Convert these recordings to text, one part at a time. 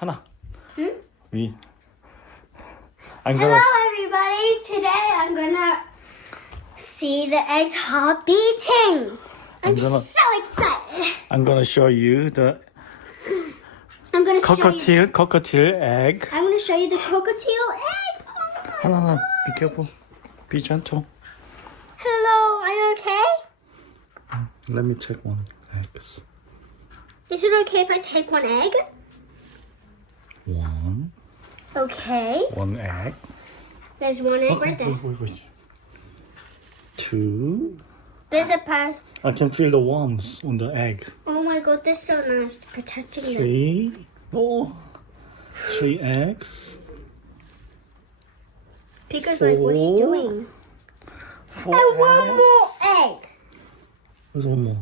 하나. Hmm? Hello, everybody. Today I'm gonna see the eggs heart beating. I'm gonna- so excited. I'm gonna show you the I'm gonna show you. cockatiel egg. I'm gonna show you the cockatiel egg. 하나, be careful. Be gentle. Hello, are you okay? Let me take one egg. Is it okay if I take one egg? One egg. There's one egg right there. Wait. Two. There's a part. I can feel the worms on the egg. Oh my god, they're so nice, protecting them. Three. Oh. 3 eggs. Pika's like, what are you Four. doing? 4 And one eggs. more egg. There's one more.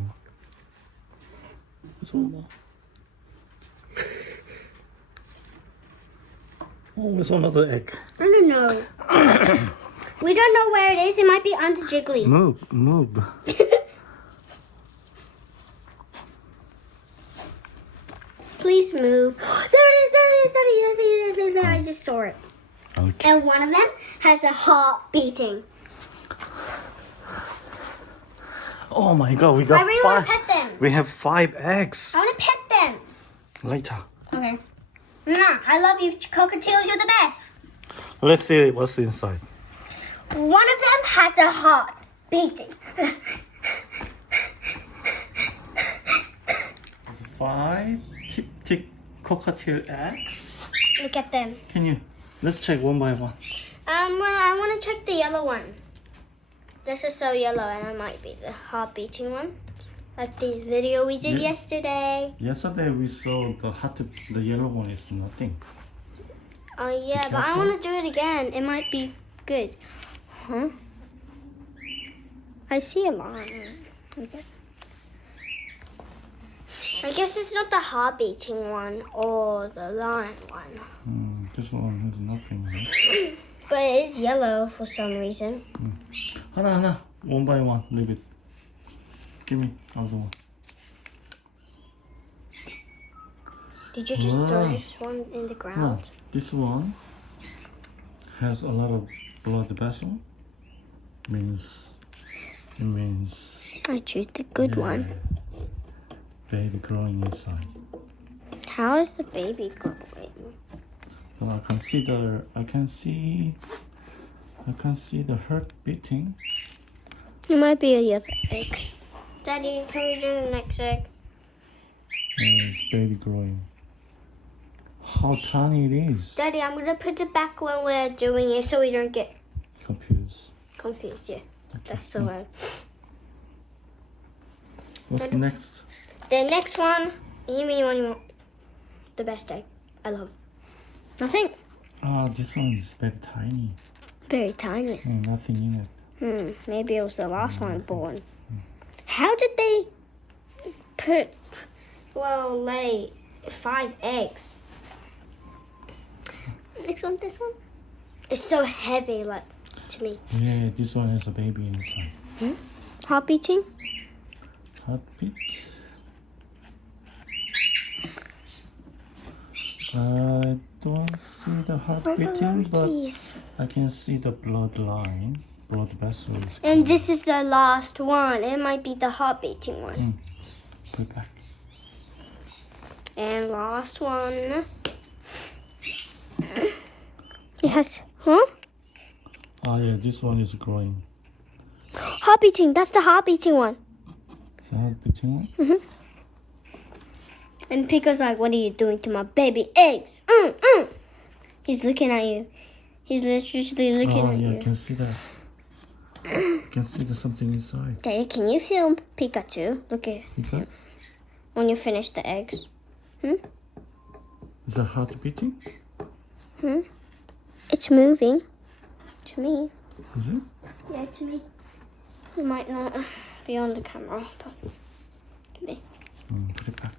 There's one more. Oh, there's another egg. I don't know. We don't know where it is. It might be under Jiggly. Move. Please move. There it is. I just saw it. Okay. And one of them has a heart beating. Oh my god, we got I really 5. want to pet them. We have 5 eggs. I want to pet them. Later. Okay. Nah, I love you, cockatiels. You're the best. Let's see what's inside. One of them has the heart beating. 5 tick cockatiel eggs. Look at them. Let's check one by one. I want to check the yellow one. This is so yellow, and it might be the heart beating one. Like the video we did yesterday. Yesterday we saw the yellow one is nothing. Oh yeah, but I want to do it again. It might be good. Huh? I see a line. Okay. I guess it's not the heart beating one or the lion one. This one has nothing. Right? But it is yellow for some reason. 하나. One by one. Leave it. Give me other one. Did you just throw this one in the ground? No, this one has a lot of blood vessel. It means I choose the good one. baby growing inside. How is the baby going? But I can see the heart beating. It might be a yellow egg. Daddy, can we do the next egg? It's baby growing. How tiny it is. Daddy, I'm going to put it back when we're doing it so we don't get Confused. confused. Yeah, that's the word. What's next? The next one, you want the best egg. I love nothing. This one is very tiny. Very tiny. Nothing in it. Maybe it was the last one born. How did they lay 5 eggs? This one. It's so heavy, like, to me. Yeah, this one has a baby inside. Heart beating? Heartbeat. I don't see the heart beating, but I can see the blood vessels. And this is the last one. It might be the heart beating one. Put it back. And last one. Yes. Huh? Yeah, this one is growing. Heart beating. That's the heart beating one. Is that heart beating one? And Pika's like, what are you doing to my baby eggs? He's looking at you. He's literally looking at you. I can see that. I can see there's something inside. Daddy, can you film Pikachu? Look at Okay. when you finish the eggs. Is that heart beating? It's moving. To me. Is it? Yeah, to me. It might not be on the camera, but to me. Put it back.